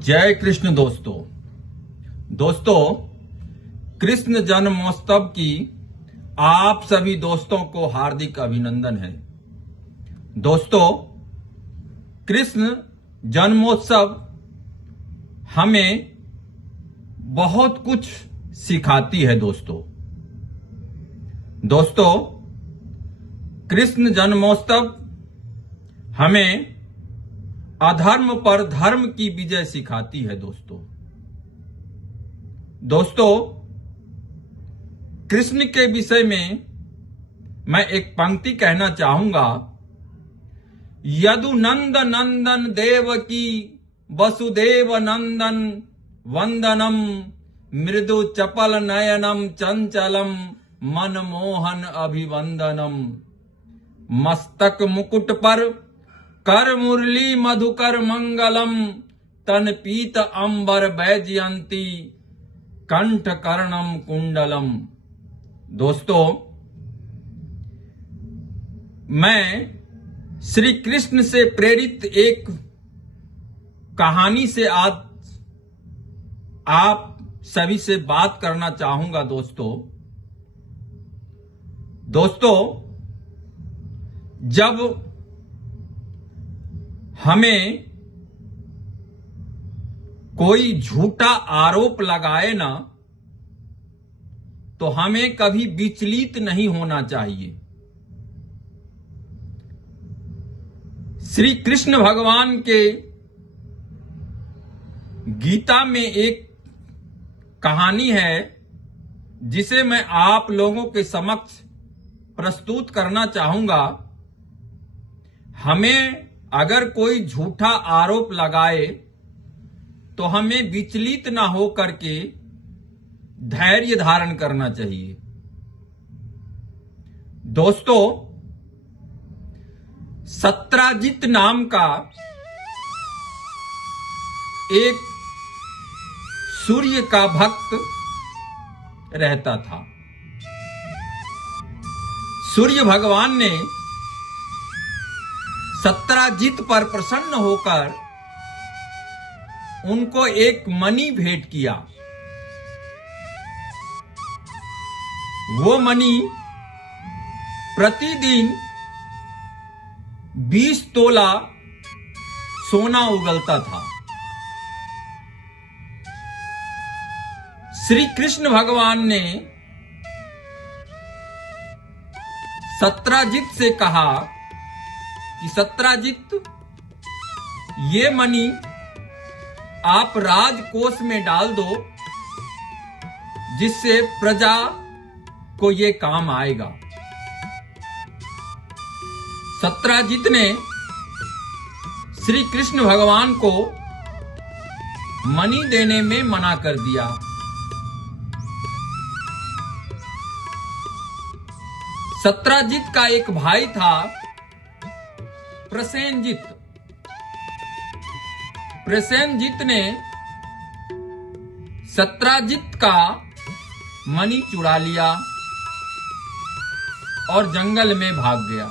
जय कृष्ण दोस्तों कृष्ण जन्मोत्सव की आप सभी दोस्तों को हार्दिक अभिनंदन है। दोस्तों, कृष्ण जन्मोत्सव हमें बहुत कुछ सिखाती है। दोस्तों कृष्ण जन्मोत्सव हमें अधर्म पर धर्म की विजय सिखाती है। दोस्तों कृष्ण के विषय में मैं एक पंक्ति कहना चाहूंगा। यदु नंद नंदन देवकी वसुदेव नंदन वंदनम मृदु चपल नयनम चंचलम मनमोहन अभिवंदनम। मस्तक मुकुट पर कर मुरली मधुकर मंगलम तन पीत अंबर बैजयंती कंठ कर्णम कुंडलम। दोस्तों, मैं श्री कृष्ण से प्रेरित एक कहानी से आज आप सभी से बात करना चाहूंगा। दोस्तों जब हमें कोई झूठा आरोप लगाए ना, तो हमें कभी विचलित नहीं होना चाहिए। श्री कृष्ण भगवान के गीता में एक कहानी है जिसे मैं आप लोगों के समक्ष प्रस्तुत करना चाहूंगा। हमें अगर कोई झूठा आरोप लगाए तो हमें विचलित ना हो करके धैर्य धारण करना चाहिए। दोस्तों, सत्राजित नाम का एक सूर्य का भक्त रहता था। सूर्य भगवान ने सत्राजित पर प्रसन्न होकर उनको एक मणि भेंट किया। वो मणि प्रतिदिन 20 तोला सोना उगलता था। श्री कृष्ण भगवान ने सत्राजित से कहा कि सत्राजित, ये मणि आप राजकोष में डाल दो, जिससे प्रजा को ये काम आएगा। सत्राजित ने श्री कृष्ण भगवान को मणि देने में मना कर दिया। सत्राजित का एक भाई था प्रसेनजित। प्रसेनजित ने सत्राजित का मणि चुरा लिया और जंगल में भाग गया।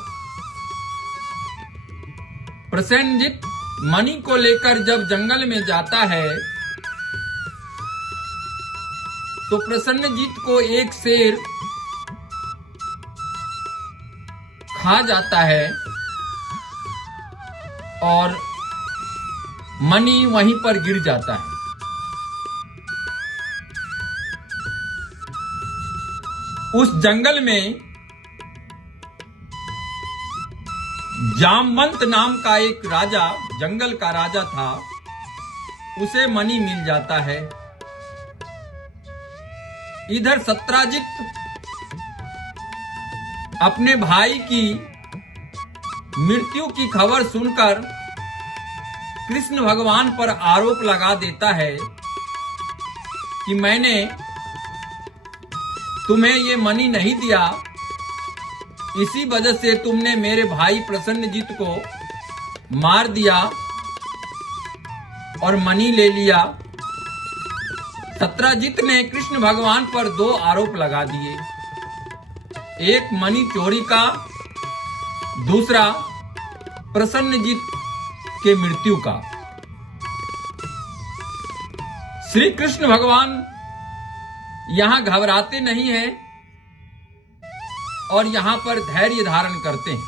प्रसेनजित मणि को लेकर जब जंगल में जाता है तो प्रसन्नजित को एक शेर खा जाता है और मणि वहीं पर गिर जाता है। उस जंगल में जामवंत नाम का एक राजा, जंगल का राजा था, उसे मणि मिल जाता है। इधर सत्राजित अपने भाई की मृत्यु की खबर सुनकर कृष्ण भगवान पर आरोप लगा देता है कि मैंने तुम्हें ये मणि नहीं दिया, इसी वजह से तुमने मेरे भाई प्रसन्नजित को मार दिया और मणि ले लिया। सत्राजित ने कृष्ण भगवान पर 2 आरोप लगा दिए, एक मणि चोरी का, दूसरा प्रसन्नजित के मृत्यु का। श्री कृष्ण भगवान यहां घबराते नहीं हैं और यहां पर धैर्य धारण करते हैं।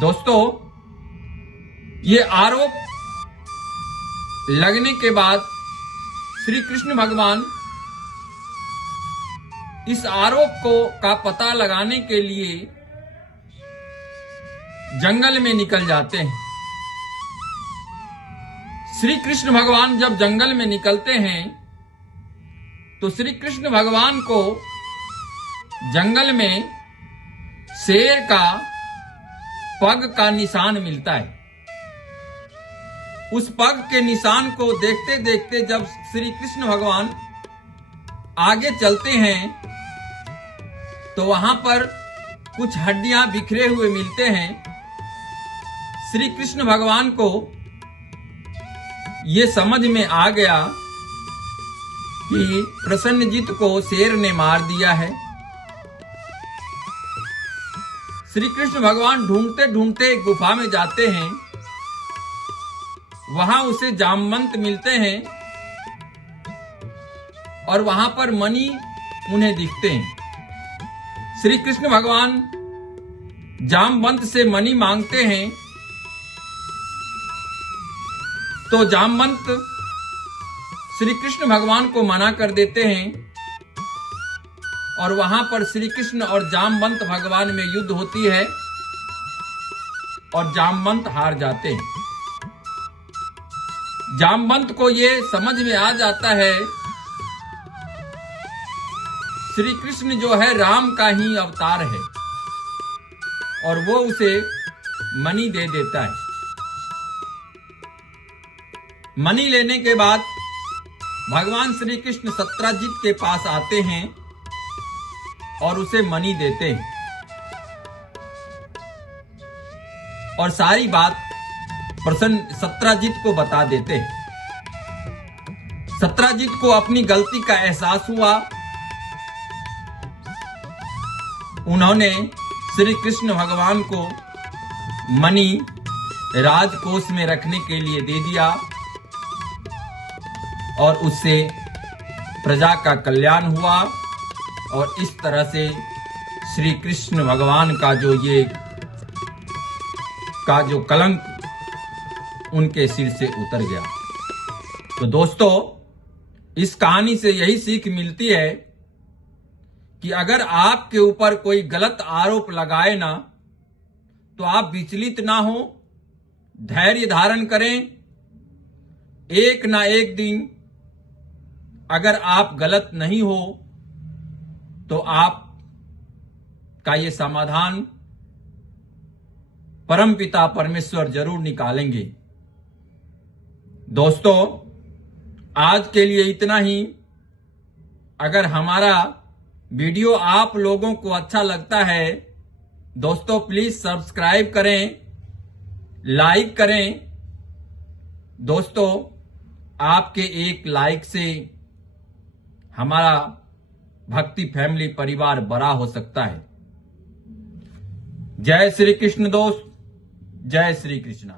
दोस्तों, ये आरोप लगने के बाद श्री कृष्ण भगवान इस आरोप का पता लगाने के लिए जंगल में निकल जाते हैं। श्री कृष्ण भगवान जब जंगल में निकलते हैं तो श्री कृष्ण भगवान को जंगल में शेर का पग का निशान मिलता है। उस पग के निशान को देखते देखते जब श्री कृष्ण भगवान आगे चलते हैं तो वहां पर कुछ हड्डियां बिखरे हुए मिलते हैं। श्री कृष्ण भगवान को ये समझ में आ गया कि प्रसन्नजीत को शेर ने मार दिया है। श्री कृष्ण भगवान ढूंढते ढूंढते गुफा में जाते हैं। वहां उसे जामवंत मिलते हैं और वहां पर मणि उन्हें दिखते हैं। श्री कृष्ण भगवान जामवंत से मणि मांगते हैं तो जामवंत श्री कृष्ण भगवान को मना कर देते हैं और वहां पर श्री कृष्ण और जामवंत भगवान में युद्ध होती है और जामवंत हार जाते हैं। जामवंत को ये समझ में आ जाता है श्री कृष्ण जो है राम का ही अवतार है और वो उसे मणि दे देता है। मणि लेने के बाद भगवान श्री कृष्ण सत्राजित के पास आते हैं और उसे मणि देते हैं और सारी बात प्रसन्न सत्राजित को बता देते हैं। सत्राजित को अपनी गलती का एहसास हुआ। उन्होंने श्री कृष्ण भगवान को मणि राजकोष में रखने के लिए दे दिया और उससे प्रजा का कल्याण हुआ और इस तरह से श्री कृष्ण भगवान का जो कलंक उनके सिर से उतर गया। तो दोस्तों, इस कहानी से यही सीख मिलती है कि अगर आपके ऊपर कोई गलत आरोप लगाए ना तो आप विचलित ना हो, धैर्य धारण करें। एक ना एक दिन अगर आप गलत नहीं हो तो आप का ये समाधान परमपिता परमेश्वर जरूर निकालेंगे। दोस्तों, आज के लिए इतना ही। अगर हमारा वीडियो आप लोगों को अच्छा लगता है दोस्तों, प्लीज सब्सक्राइब करें, लाइक करें। दोस्तों, आपके एक लाइक से हमारा भक्ति फैमिली परिवार बड़ा हो सकता है। जय श्री कृष्ण दोस्त, जय श्री कृष्ण।